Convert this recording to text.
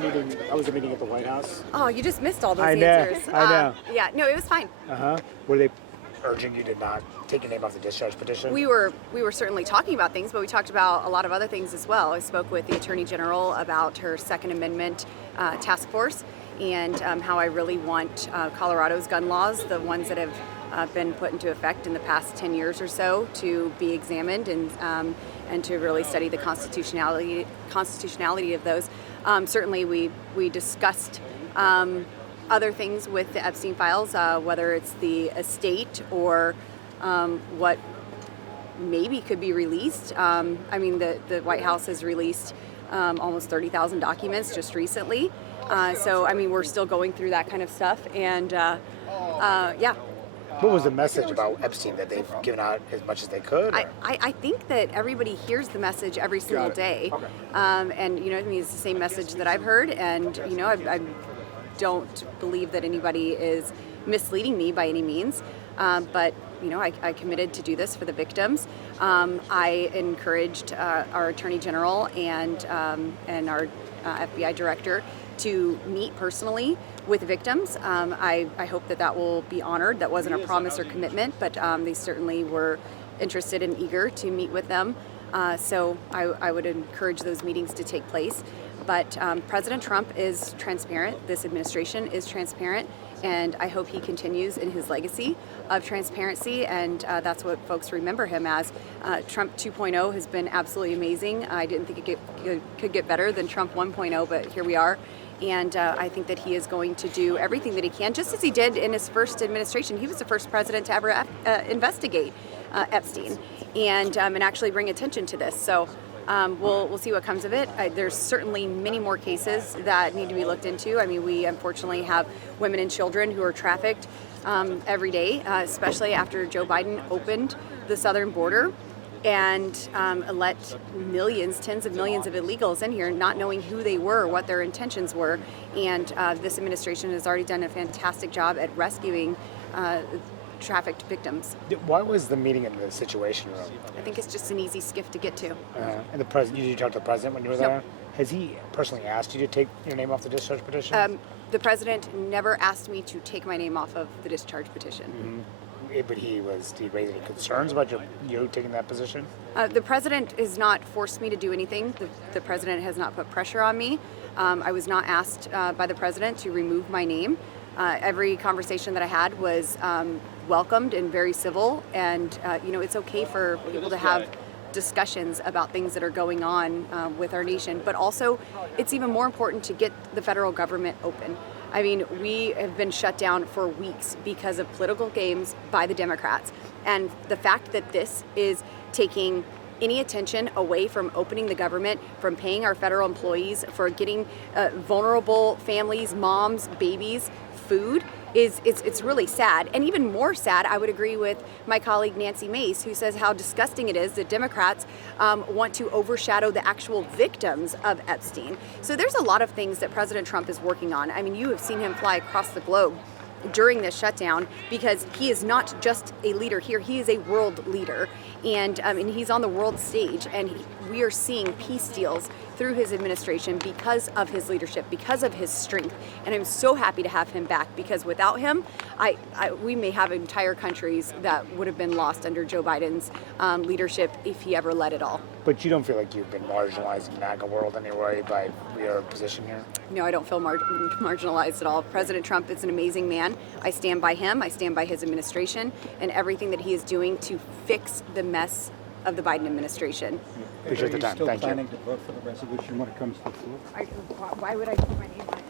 meeting? How was the meeting at the White House? Oh, you just missed all those I know, answers. I know. Yeah, no, it was fine. Were they urging you to not take your name off the discharge petition? We were certainly talking about things, but we talked about a lot of other things as well. I spoke with the Attorney General about her Second Amendment task force and how I really want Colorado's gun laws, the ones that have been put into effect in the past 10 years or so, to be examined and to really study the constitutionality of those. Certainly, we discussed other things with the Epstein files, whether it's the estate or what maybe could be released. I mean, the White House has released almost 30,000 documents just recently. So, I mean, we're still going through that kind of stuff. And yeah. What was the message about Epstein that they've given out as much as they could? I think that everybody hears the message every single day. Okay. And, you know, I mean, it's the same message that I've heard. And, you know, I don't believe that anybody is misleading me by any means. But, you know, I committed to do this for the victims. I encouraged our Attorney General and our FBI Director to meet personally with victims. I hope that will be honored. That wasn't a promise or commitment, but they certainly were interested and eager to meet with them. So I would encourage those meetings to take place. But President Trump is transparent. This administration is transparent. And I hope he continues in his legacy of transparency, and that's what folks remember him as. Trump 2.0 has been absolutely amazing. I didn't think it could get better than Trump 1.0, but here we are. And I think that he is going to do everything that he can, just as he did in his first administration. He was the first president to ever investigate Epstein and actually bring attention to this. So we'll see what comes of it. There's certainly many more cases that need to be looked into. I mean, we unfortunately have women and children who are trafficked every day, especially after Joe Biden opened the southern border and let millions, tens of millions of illegals in here, not knowing who they were, what their intentions were. And this administration has already done a fantastic job at rescuing trafficked victims. Why was the meeting in the Situation Room? I think it's just an easy skiff to get to. And the president, you talked to the president when you were there? Nope. Has he personally asked you to take your name off the discharge petition? The president never asked me to take my name off of the discharge petition. Mm-hmm. But did he raise any concerns about you taking that position? The president has not forced me to do anything. The president has not put pressure on me. I was not asked by the president to remove my name. Every conversation that I had was welcomed and very civil. And, you know, it's okay for people to have discussions about things that are going on with our nation. But also, it's even more important to get the federal government open. I mean, we have been shut down for weeks because of political games by the Democrats. And the fact that this is taking any attention away from opening the government, from paying our federal employees, for getting vulnerable families, moms, babies, food, it's really sad. And even more sad, I would agree with my colleague Nancy Mace, who says how disgusting it is that Democrats want to overshadow the actual victims of Epstein. So there's a lot of things that President Trump is working on. I mean, you have seen him fly across the globe during this shutdown, because he is not just a leader here, he is a world leader, and he's on the world stage, and we are seeing peace deals through his administration because of his leadership, because of his strength. And I'm so happy to have him back, because without him, we may have entire countries that would have been lost under Joe Biden's leadership if he ever led it all. But you don't feel like you've been marginalized in the MAGA world anyway by your position here? No, I don't feel marginalized at all. President Trump is an amazing man. I stand by him. I stand by his administration and everything that he is doing to fix the mess of the Biden administration. Appreciate the time. Thank you. Are you still planning to vote for the resolution when it comes to the floor? Why would I put my name on it?